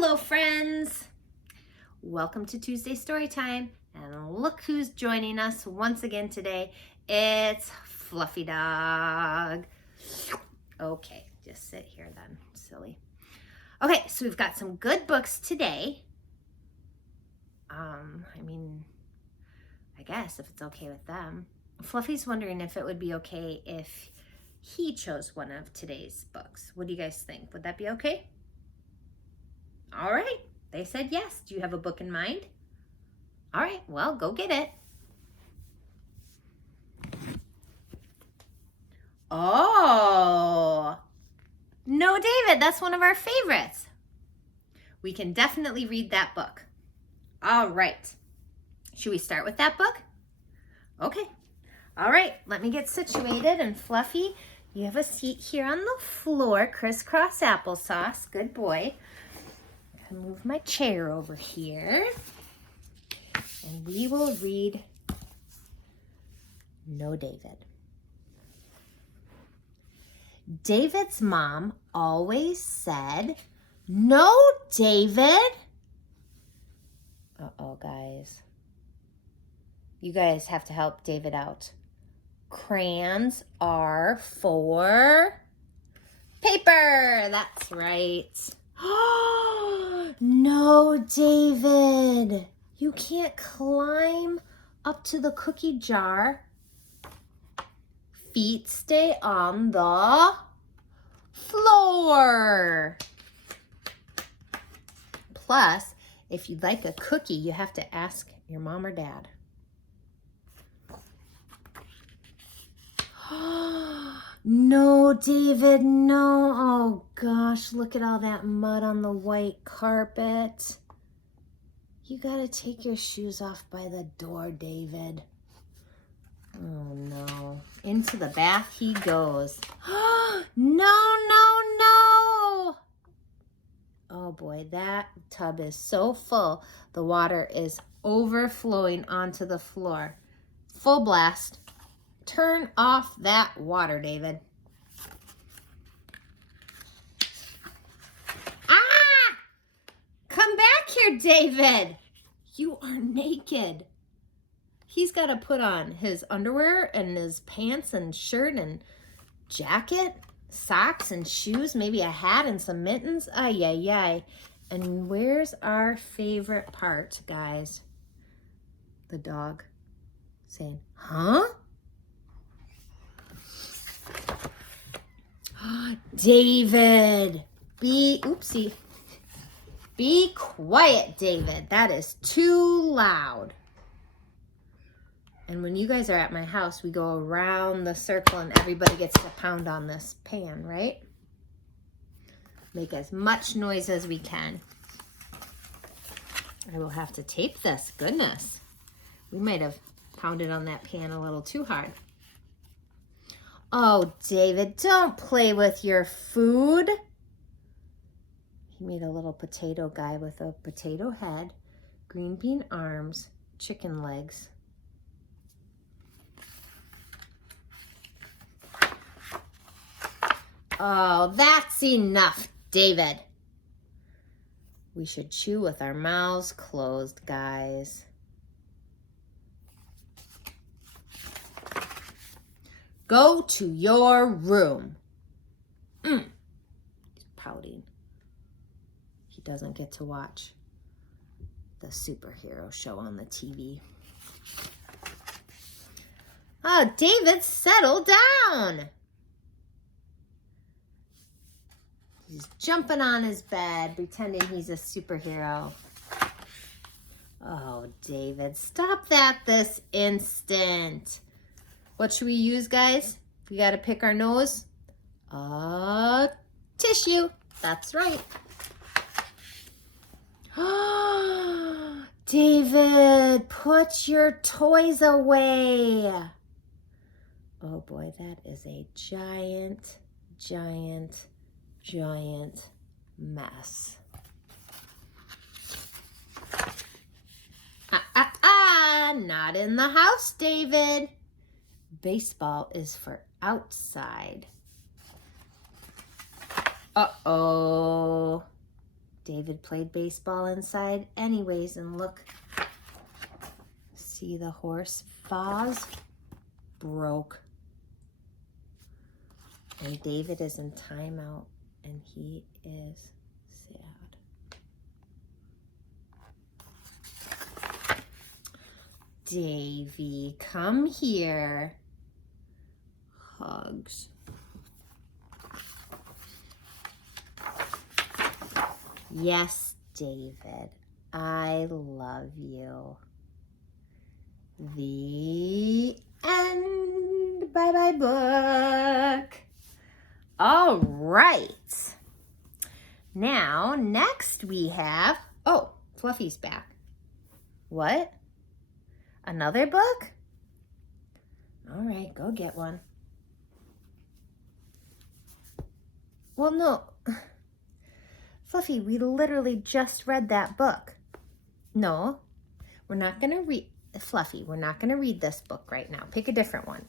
Hello friends! Welcome to Tuesday Storytime, and look who's joining us once again today. It's Fluffy Dog. Okay, just sit here then, silly. Okay, so we've got some good books today. I guess if it's okay with them. Fluffy's wondering if it would be okay if he chose one of today's books. What do you guys think? Would that be okay? All right, they said yes. Do you have a book in mind? All right, well, go get it. Oh, no, David, that's one of our favorites. We can definitely read that book. All right, should we start with that book? Okay, all right, let me get situated. And Fluffy, you have a seat here on the floor, crisscross applesauce, good boy. Move my chair over here, and we will read No David. David's mom always said, "No, David." Uh-oh, guys. You guys have to help David out. Crayons are for paper. That's right. No, David, you can't climb up to the cookie jar. Feet stay on the floor. Plus, if you'd like a cookie, you have to ask your mom or dad. No, David, no. Oh, gosh, look at all that mud on the white carpet. You gotta take your shoes off by the door, David. Oh, no. Into the bath he goes. No, no, no. Oh, boy, that tub is so full. The water is overflowing onto the floor. Full blast. Turn off that water, David. Ah! Come back here, David. You are naked. He's got to put on his underwear and his pants and shirt and jacket, socks and shoes, maybe a hat and some mittens. Ay, ay, ay. And where's our favorite part, guys? The dog saying, huh? David, be quiet, David. That is too loud. And when you guys are at my house, we go around the circle and everybody gets to pound on this pan, right? Make as much noise as we can. I will have to tape this. Goodness. We might have pounded on that pan a little too hard. Oh, David, don't play with your food. He made a little potato guy with a potato head, green bean arms, chicken legs. Oh, that's enough, David. We should chew with our mouths closed, guys. Go to your room. He's pouting. He doesn't get to watch the superhero show on the TV. Oh, David, settle down. He's jumping on his bed, pretending he's a superhero. Oh, David, stop that this instant. What should we use, guys? We got to pick our nose. Tissue. That's right. David, put your toys away. Oh boy, that is a giant, giant, giant mess. Not in the house, David. Baseball is for outside. Uh-oh. David played baseball inside anyways, and look, see the horse vase broke. And David is in timeout, and he is sad. Davy, come here. Hugs. Yes, David, I love you. The end. Bye-bye, book. All right. Now, next we have, oh, Fluffy's back. What? Another book? All right, go get one. Well, no. Fluffy, we literally just read that book. No, we're not going to read, Fluffy, we're not going to read this book right now. Pick a different one.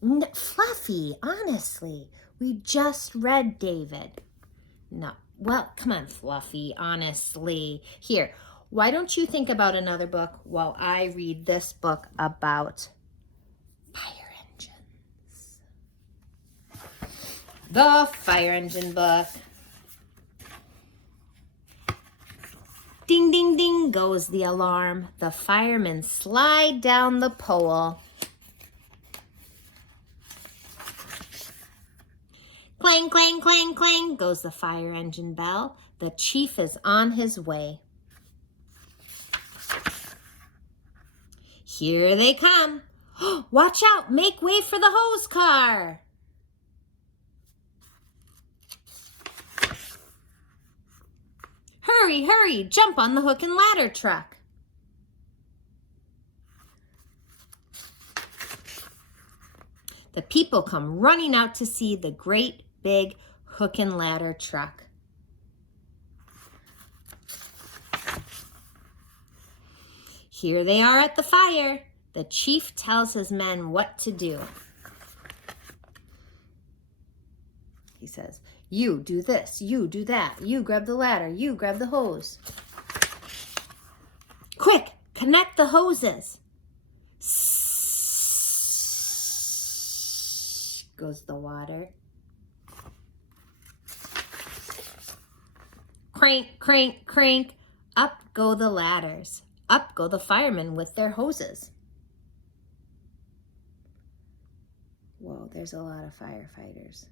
No, Fluffy, honestly, we just read David. No, well, come on, Fluffy, honestly. Here, why don't you think about another book while I read this book about fire engines? The fire engine book. Ding, ding, ding goes the alarm. The firemen slide down the pole. Clang, clang, clang, clang goes the fire engine bell. The chief is on his way. Here they come. Watch out, make way for the hose car. Hurry, hurry, jump on the hook and ladder truck. The people come running out to see the great big hook and ladder truck. Here they are at the fire. The chief tells his men what to do. He says, you do this, you do that, you grab the ladder, you grab the hose. Quick, connect the hoses. Ssssh, goes the water. Crank, crank, crank. Up go the ladders. Up go the firemen with their hoses. Whoa, there's a lot of firefighters.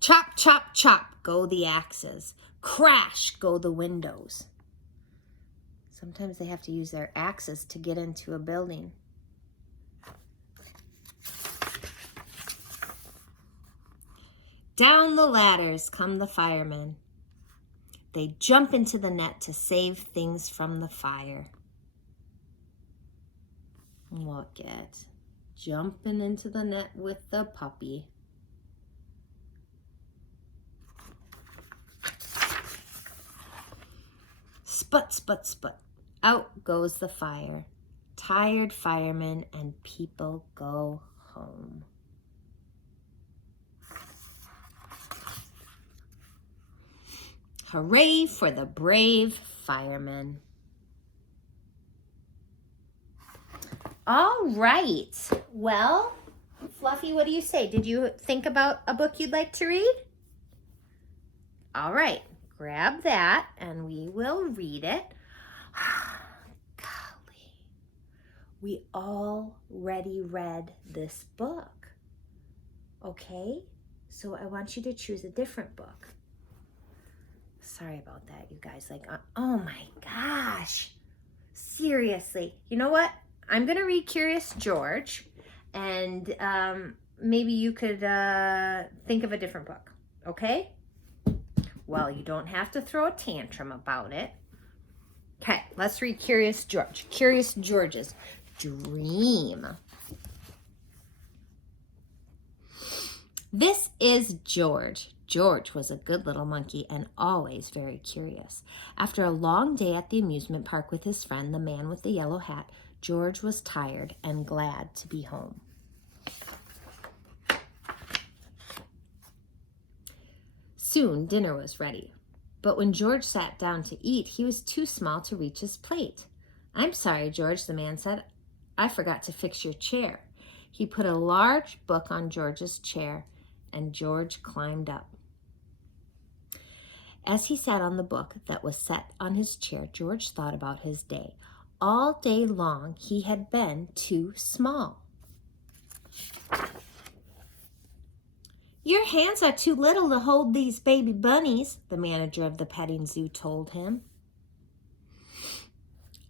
Chop, chop, chop go the axes. Crash go the windows. Sometimes they have to use their axes to get into a building. Down the ladders come the firemen. They jump into the net to save things from the fire. Look at jumping into the net with the puppy. Sput, sput, sput. Out goes the fire. Tired firemen and people go home. Hooray for the brave firemen. All right. Well, Fluffy, what do you say? Did you think about a book you'd like to read? All right. Grab that and we will read it. Golly. We already read this book. Okay? So I want you to choose a different book. Sorry about that, you guys. Like, oh my gosh. Seriously. You know what? I'm going to read Curious George, and maybe you could think of a different book, okay? Well, you don't have to throw a tantrum about it. Okay, let's read Curious George. Curious George's Dream. This is George. George was a good little monkey and always very curious. After a long day at the amusement park with his friend, the man with the yellow hat, George was tired and glad to be home. Soon dinner was ready. But when George sat down to eat, he was too small to reach his plate. "I'm sorry, George," the man said. "I forgot to fix your chair." He put a large book on George's chair, and George climbed up. As he sat on the book that was set on his chair, George thought about his day. All day long, he had been too small. "Your hands are too little to hold these baby bunnies," the manager of the petting zoo told him.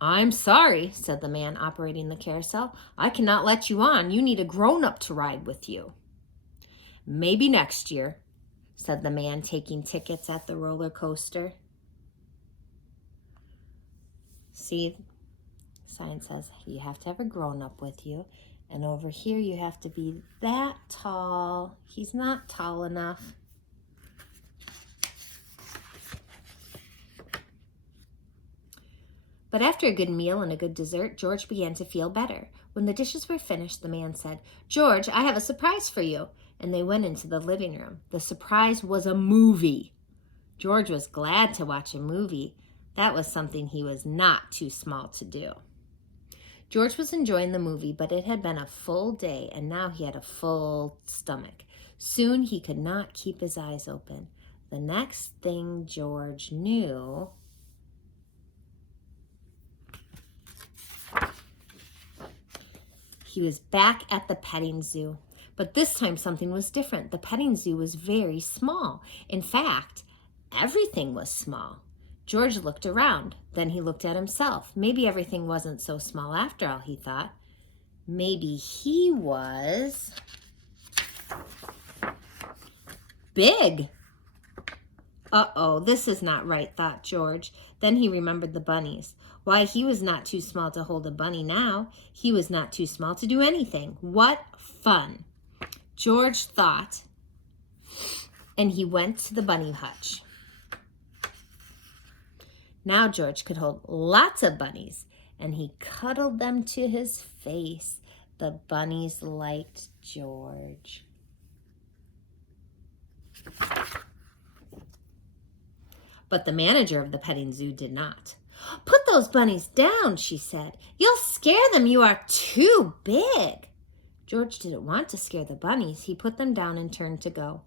"I'm sorry," said the man operating the carousel. "I cannot let you on. You need a grown-up to ride with you." "Maybe next year," said the man taking tickets at the roller coaster. See, the sign says you have to have a grown-up with you. And over here you have to be that tall. He's not tall enough. But after a good meal and a good dessert, George began to feel better. When the dishes were finished, the man said, "George, I have a surprise for you." And they went into the living room. The surprise was a movie. George was glad to watch a movie. That was something he was not too small to do. George was enjoying the movie, but it had been a full day, and now he had a full stomach. Soon he could not keep his eyes open. The next thing George knew, he was back at the petting zoo. But this time something was different. The petting zoo was very small. In fact, everything was small. George looked around. Then he looked at himself. Maybe everything wasn't so small after all, he thought. Maybe he was big. Uh-oh, this is not right, thought George. Then he remembered the bunnies. Why, he was not too small to hold a bunny now. He was not too small to do anything. What fun, George thought, and he went to the bunny hutch. Now George could hold lots of bunnies, and he cuddled them to his face. The bunnies liked George. But the manager of the petting zoo did not. "Put those bunnies down," she said. "You'll scare them. You are too big." George didn't want to scare the bunnies. He put them down and turned to go.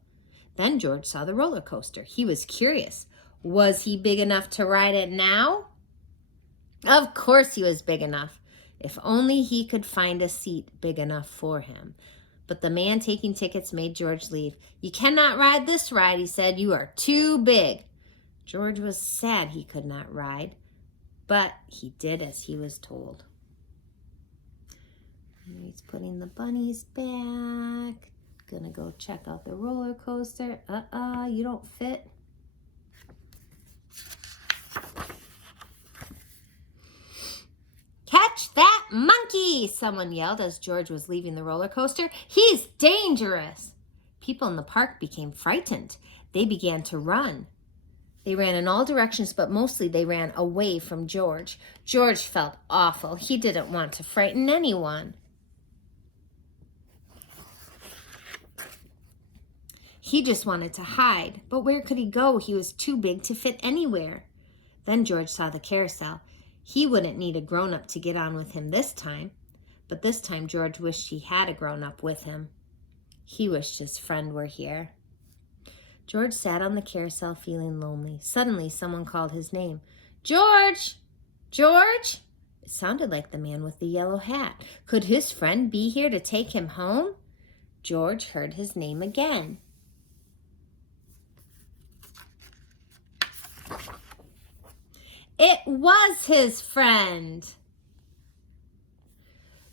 Then George saw the roller coaster. He was curious. Was he big enough to ride it now? Of course he was big enough. If only he could find a seat big enough for him. But the man taking tickets made George leave. "You cannot ride this ride," he said. "You are too big." George was sad he could not ride, but he did as he was told. And he's putting the bunnies back. Gonna go check out the roller coaster. You don't fit. "Catch that monkey!" someone yelled as George was leaving the roller coaster. "He's dangerous!" People in the park became frightened. They began to run. They ran in all directions, but mostly they ran away from George. George felt awful. He didn't want to frighten anyone. He just wanted to hide. But where could he go? He was too big to fit anywhere. Then George saw the carousel. He wouldn't need a grown-up to get on with him this time. But this time George wished he had a grown-up with him. He wished his friend were here. George sat on the carousel feeling lonely. Suddenly someone called his name. "George! George!" It sounded like the man with the yellow hat. Could his friend be here to take him home? George heard his name again. It was his friend.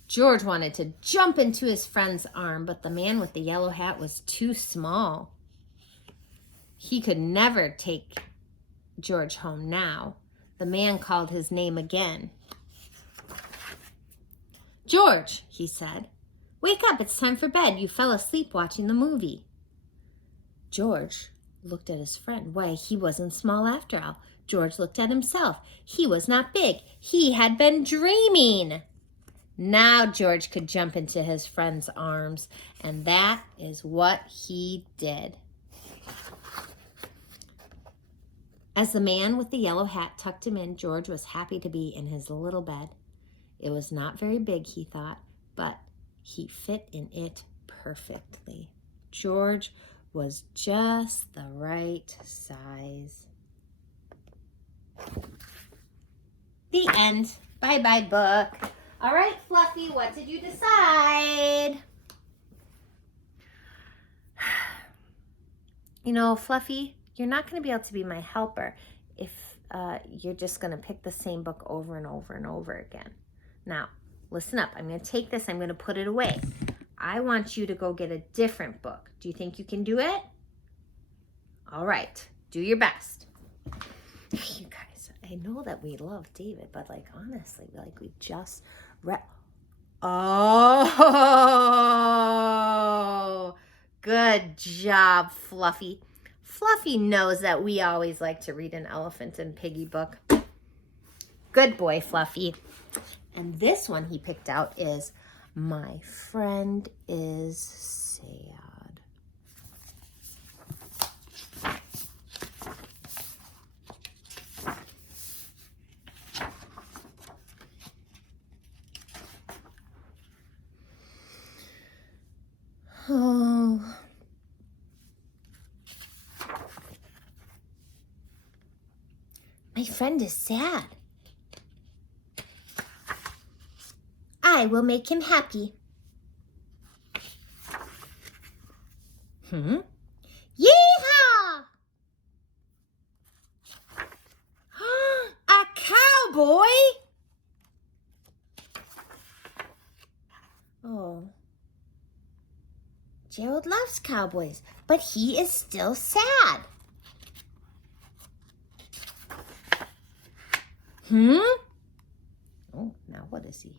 George wanted to jump into his friend's arm, but the man with the yellow hat was too small. He could never take George home now. The man called his name again. "George," he said, "wake up, it's time for bed. You fell asleep watching the movie." George looked at his friend. Why, he wasn't small after all. George looked at himself. He was not big. He had been dreaming. Now George could jump into his friend's arms, and that is what he did. As the man with the yellow hat tucked him in, George was happy to be in his little bed. It was not very big, he thought, but he fit in it perfectly. George was just the right size. The end. Bye-bye, book. All right, Fluffy, what did you decide? You know, Fluffy, you're not going to be able to be my helper if you're just going to pick the same book over and over and over again. Now, listen up. I'm going to take this. I'm going to put it away. I want you to go get a different book. Do you think you can do it? All right. Do your best. You guys, I know that we love David, but like, honestly, like we just read. Oh, good job, Fluffy. Fluffy knows that we always like to read an Elephant and Piggie book. Good boy, Fluffy. And this one he picked out is My Friend is Sad. Oh. My friend is sad. I will make him happy. Yeehaw! A cowboy? Oh. Gerald loves cowboys, but he is still sad. Oh, now what is he?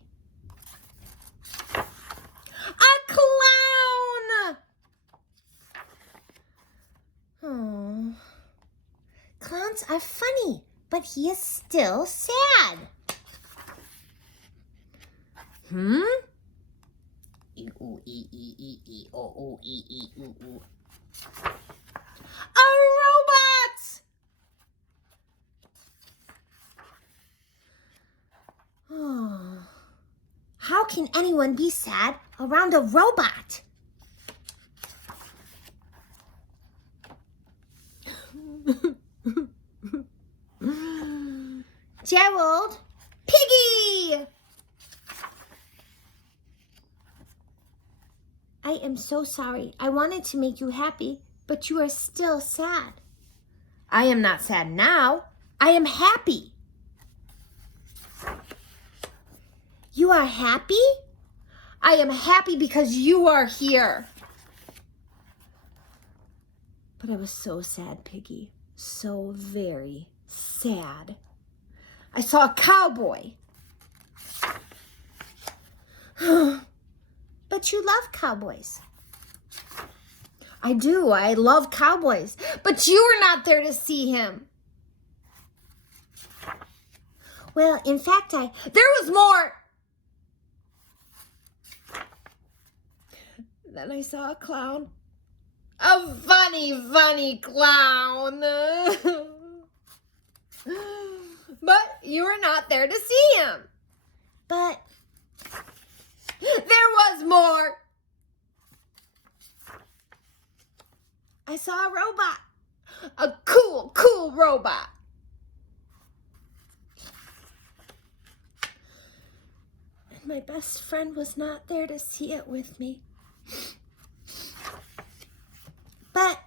A clown! Oh. Clowns are funny, but he is still sad. A robot! Oh. How can anyone be sad around a robot? Gerald, Piggie! I am so sorry. I wanted to make you happy, but you are still sad. I am not sad now. I am happy. You are happy? I am happy because you are here. But I was so sad, Piggie. So very sad. I saw a cowboy. But you love cowboys. I do. I love cowboys. But you were not there to see him. Well, in fact, there was more. Then I saw a clown. A funny, funny clown. But you were not there to see him. But there was more. I saw a robot. A cool, cool robot. And my best friend was not there to see it with me. But,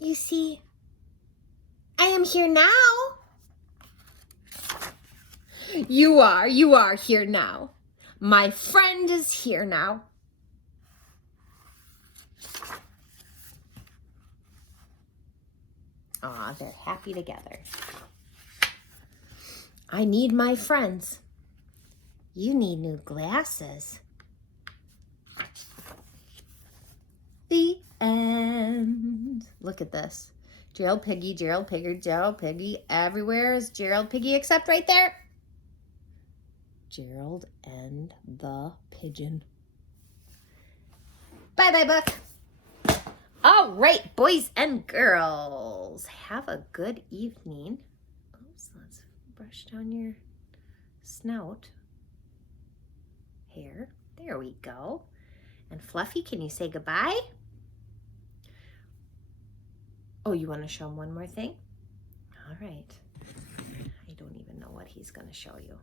you see, I am here now. You are here now. My friend is here now. Aw, they're happy together. I need my friends. You need new glasses. The end. Look at this. Gerald Piggie, Gerald Pigger, Gerald Piggie. Everywhere is Gerald Piggie except right there. Gerald and the pigeon. Bye-bye, book. Oh. All right, boys and girls, have a good evening. Oops, let's brush down your snout hair. There we go. And Fluffy, can you say goodbye? Oh, you want to show him one more thing? All right. I don't even know what he's going to show you.